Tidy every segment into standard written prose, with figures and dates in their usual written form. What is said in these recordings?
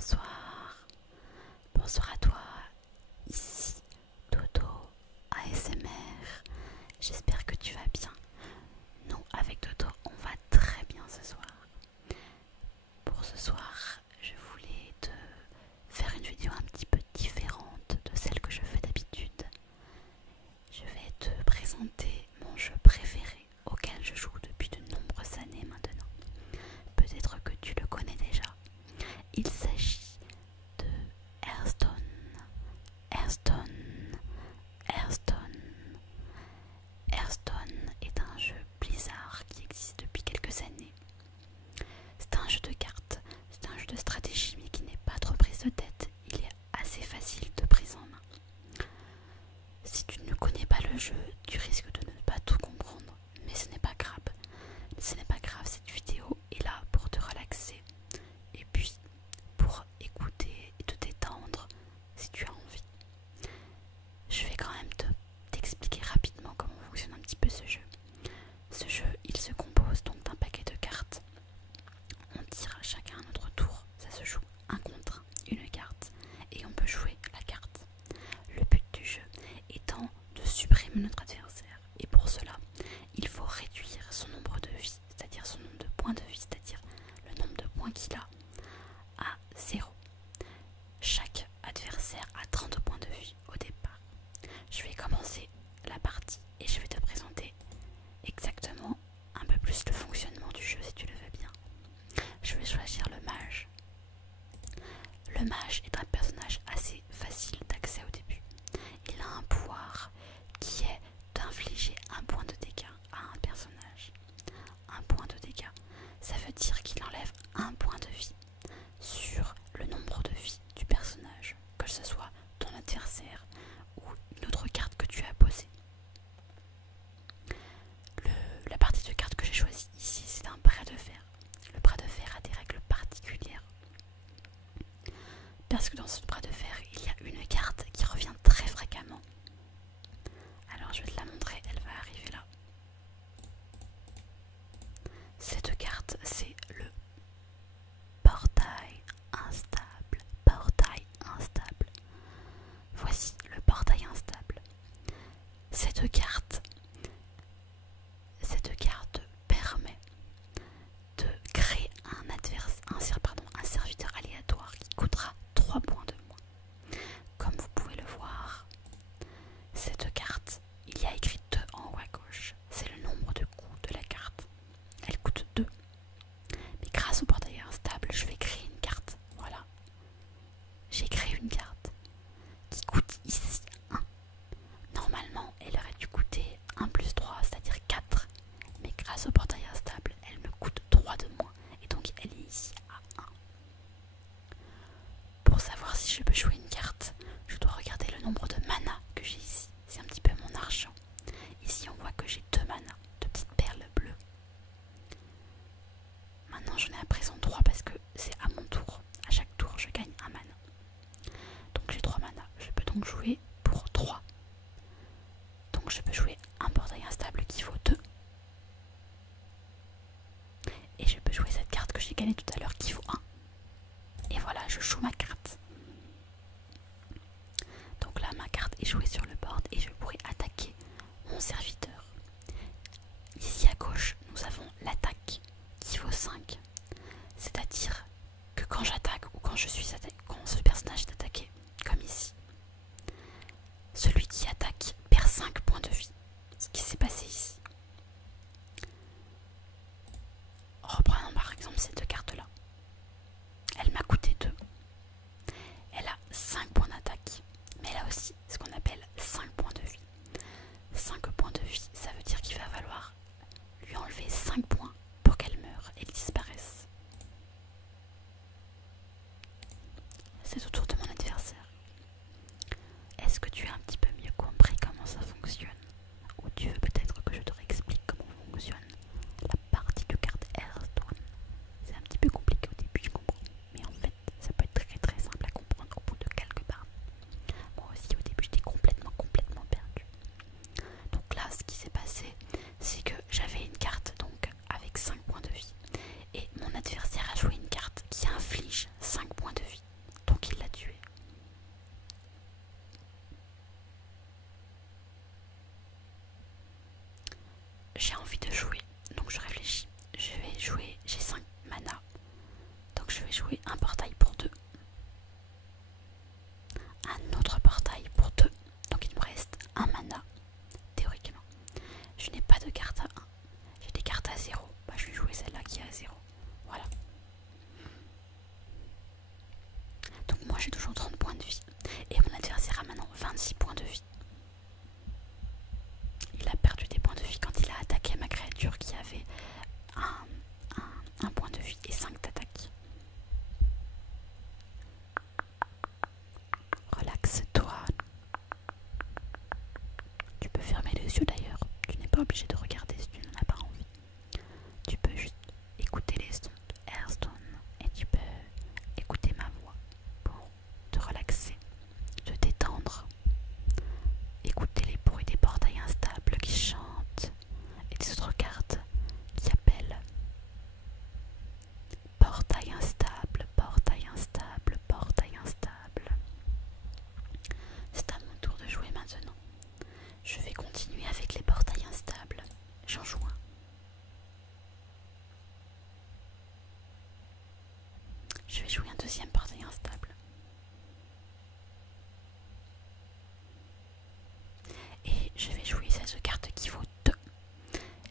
Bonsoir, bonsoir à toi, ici Dodo ASMR, j'espère que tu vas bien. Nous avec Dodo on va très bien ce soir. Pour ce soir je voulais te faire une vidéo un petit peu différente de celle que je fais d'habitude. Je vais te présenter mon jeu préféré auquel je joue depuis de nombreuses années maintenant. Peut-être que tu le connais déjà. Il s'agit de Hearthstone. Hearthstone. Hearthstone. Hearthstone est un jeu Blizzard qui existe depuis quelques années. C'est un jeu de cartes, c'est un jeu de stratégie mais qui n'est pas trop prise de tête. Il est assez facile de prise en main. Si tu ne connais pas le jeu, tu risques de ne pas tout comprendre, mais ce n'est pas grave. Ce n'est pas grave, cette vidéo est là pour te relaxer et puis pour écouter et te détendre si tu as envie. Je vais quand même t'expliquer rapidement comment fonctionne un petit peu ce jeu. Ce jeu, il se compose donc d'un paquet de cartes. On tire chacun à notre tour, ça se joue un contre une carte et on peut jouer la carte. Le but du jeu étant de supprimer notre adversaire et pour cela, il faut réduire son nombre de vies, c'est-à-dire son nombre de points de vie, c'est-à-dire le nombre de points qu'il a à 0. Chaque adversaire a 30 points de vie au départ. Je vais commencer la partie et je vais te présenter exactement un peu plus le fonctionnement du jeu si tu le veux bien. Je vais choisir le mage. Le mage est un personnage assez facile d'accès au début. Il a un pouvoir qui est d'infliger un point de dégâts à un personnage. Un point de dégâts, ça veut dire qu'il enlève un point de vie sur le nombre de vie du personnage, que ce soit ton adversaire ou une autre carte que tu as posée. La partie de carte que j'ai choisie ici, c'est un bras de fer. Le bras de fer a des règles particulières. Parce que dans ce bras de fer, il y a une carte qui revient très fréquemment. Alors je vais te la montrer, elle va arriver là. Cette carte, c'est le portail instable. Portail instable. Voici le portail instable. Cette carte permet de créer un serviteur aléatoire qui coûtera 3 points de moins. Comme vous pouvez le voir, cette carte, il y a écrit 2 en haut à gauche. C'est le nombre de coups de la carte. Elle coûte 2. Mais grâce au portail instable, je vais créer une carte. Voilà. J'ai créé une carte qui coûte ici 1. Normalement, elle aurait dû coûter 1 plus 3, c'est-à-dire 4. Mais grâce au portail instable, elle me coûte 3 de moins. Et donc, elle est ici à 1. Pour savoir si je peux jouer une carte, je dois regarder le nombre de mana que j'ai ici. C'est un petit peu mon argent. Ici, on voit que j'ai 2 mana, 2 petites perles bleues. Maintenant, j'en ai à présent 3 parce que c'est à mon tour. À chaque tour, je gagne un mana. Donc, j'ai 3 mana. Je peux donc jouer pour 3. Donc, je peux jouer un portail instable qui vaut 2. Et je peux jouer cette carte que j'ai gagnée tout à l'heure qui vaut 1. Et voilà, je joue ma carte. Donc là, ma carte est jouée sur le board et je pourrais attaquer mon serviteur. Ici à gauche, nous avons l'attaque qui vaut 5. C'est-à-dire que quand j'attaque ou quand quand ce personnage est attaqué, comme ici, celui qui attaque perd 5 points de vie. Ce qui s'est passé ici. Reprenons par exemple ces 2 cartes-là. Elle m'a coûté 2. jouer un portail pour 2. Un autre portail pour 2. Donc il me reste un mana, théoriquement. Je n'ai pas de carte à 1. J'ai des cartes à 0. Bah, je vais jouer celle-là qui est à 0. Voilà. Donc moi j'ai toujours 30 points de vie. Et mon adversaire a maintenant 26 points de vie. Il a perdu des points de vie quand il a attaqué ma créature qui avait un point de vie et 5 d'attaque. Relaxe-toi. Tu peux fermer les yeux d'ailleurs. Tu n'es pas obligé de regarder si tu n'en as pas envie. Tu peux juste écouter les sons de Hearthstone et tu peux écouter ma voix pour te relaxer, te détendre. Écouter les bruits des portails instables qui chantent et des autres cartes qui appellent. Portail instable, portail instable, portail instable. C'est à mon tour de jouer maintenant. Je vais continuer avec les portails instables. J'en joue un. Je vais jouer un deuxième portail instable. Et je vais jouer cette carte qui vaut 2.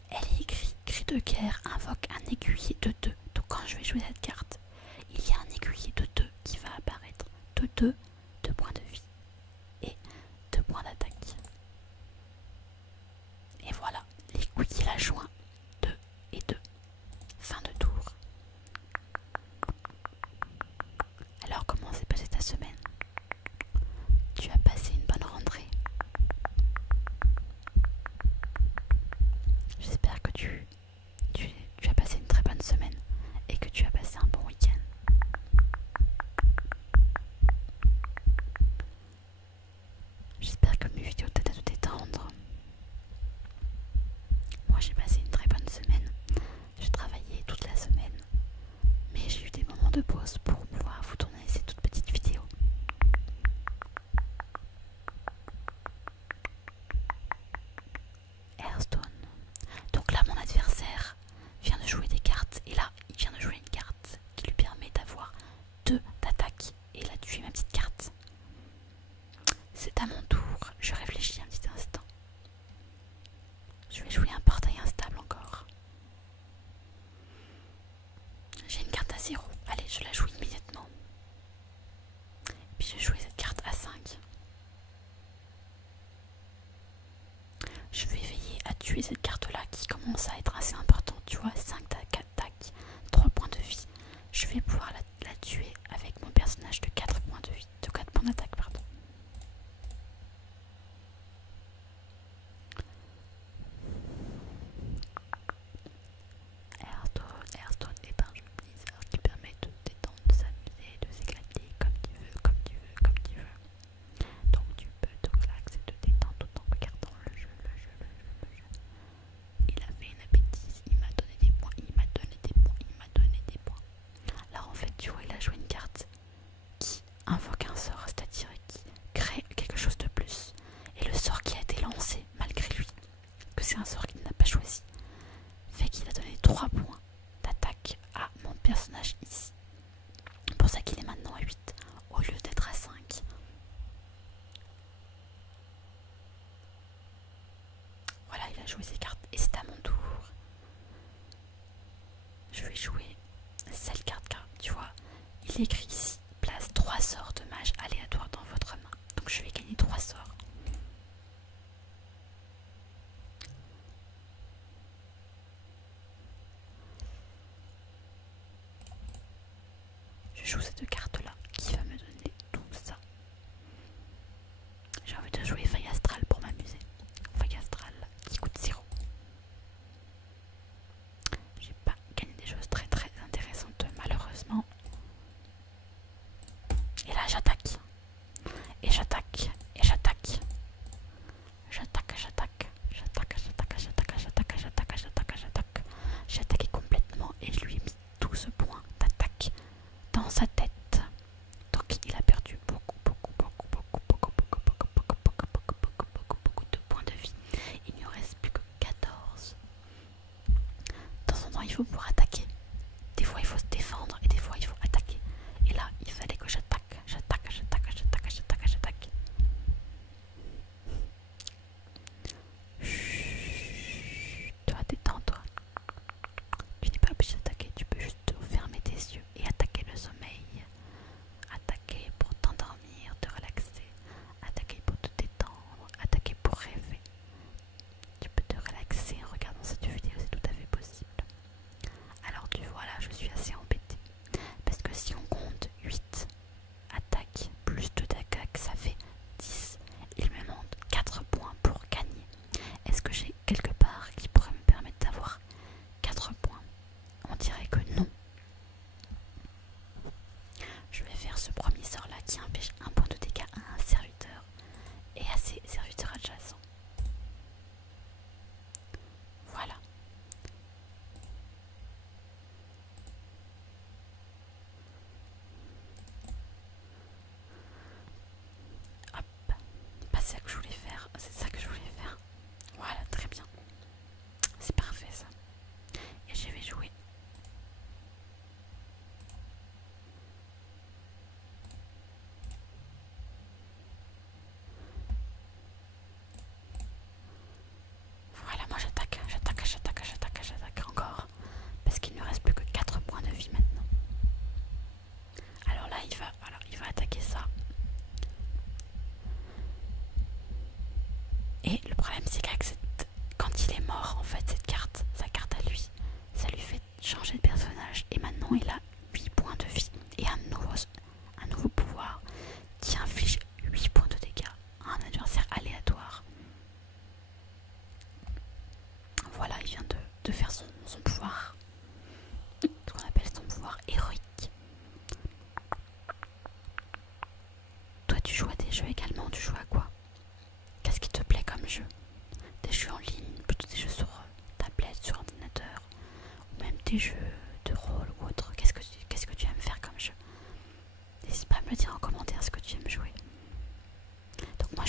Elle est écrite cri de guerre, invoque un aiguillé de 2. Donc quand je vais jouer cette carte, il y a un aiguillé de 2 qui va apparaître. De 2 points de vie et 2 points d'attaque. Et voilà, l'aiguillé l'a joint. 2 et 2. Fin de tour. Alors comment s'est passée ta semaine? Tu as passé une bonne rentrée? J'espère que tu as passé une très bonne semaine et que tu as passé un bon week-end. J'espère que mes vidéos t'aident à te détendre. Moi j'ai passé une très bonne semaine. J'ai travaillé toute la semaine, mais j'ai eu des moments de pause pour pouvoir vous tourner ces toutes petites vidéos. Hearthstone. Donc là mon adversaire vient de jouer des cartes et là il vient de jouer une carte qui lui permet d'avoir 2 d'attaque et il a tué ma petite carte. C'est à mon tour, je réfléchis un petit instant. Je vais jouer un portail instable encore. J'ai une carte à 0, allez je la joue immédiatement. Puis je vais jouer cette carte à 5. Je vais veiller à tuer cette carte là qui commence à être assez importante, tu vois, 5 d'attaque, 3 points de vie. Je vais pouvoir la tuer avec mon personnage de 4 points de vie, de 4 points d'attaque, pardon. Hearthstone est un jeu Blizzard qui permet de détendre, de s'amuser, de s'éclater comme tu veux, comme tu veux, comme tu veux. Donc tu peux te relaxer, te détendre tout en regardant le jeu. Il a fait une bêtise, il m'a donné des points, il m'a donné des points. Là en fait tu vois il a joué une carte qui invoque un sort, c'est-à-dire qui crée quelque chose de plus. Et le sort qui a été lancé malgré lui, que c'est un sort qu'il n'a pas choisi, fait qu'il a donné 3 points d'attaque à mon personnage ici. C'est pour ça qu'il est maintenant à 8 au lieu d'être à 5. Voilà, il a joué ses cartes et c'est à mon tour. Je vais jouer cette carte car tu vois, il est écrit ici, place 3 sorts de mage aléatoires dans votre main. Donc je vais gagner 3 sorts. Je joue cette carte là qui va me donner tout ça. J'ai envie de jouer Faille Astrale pour m'amuser. Faille Astrale qui coûte 0. J'ai pas gagné des choses très intéressantes malheureusement. Et là j'attaque. Et j'attaque. Et j'attaque. J'attaque. J'ai attaqué complètement et je lui ai mis tout ce point d'attaque dans sa tête.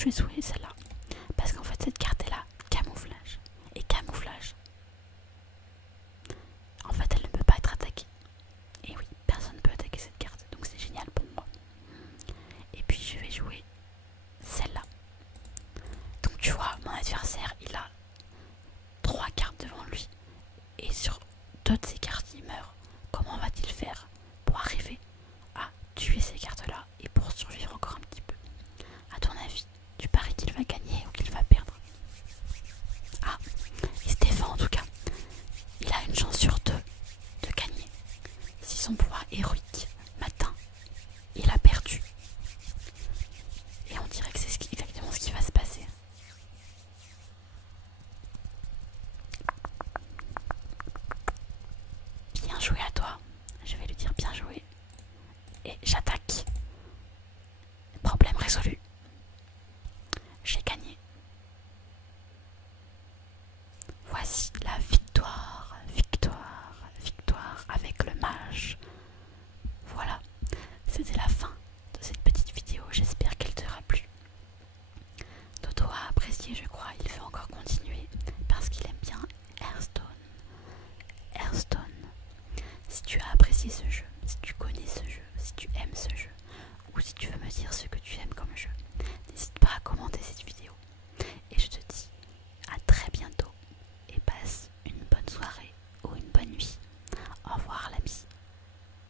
je vais jouer celle-là. Parce qu'en fait cette carte est là, camouflage. Et camouflage, en fait elle ne peut pas être attaquée. Et oui, personne ne peut attaquer cette carte, donc c'est génial pour moi. Et puis je vais jouer celle-là. Donc tu vois, mon adversaire il a 3 cartes devant lui. Et sur 2 de ces cartes il meurt. Comment va-t-il faire pour arriver à tuer ces cartes-là et pour survivre encore un petit peu? À ton avis, tu paries qu'il va gagner ou qu'il va perdre? Ah, il se défend en tout cas. Il a une chance sur 2 de gagner. Si son pouvoir héroïque m'atteint, il a perdu.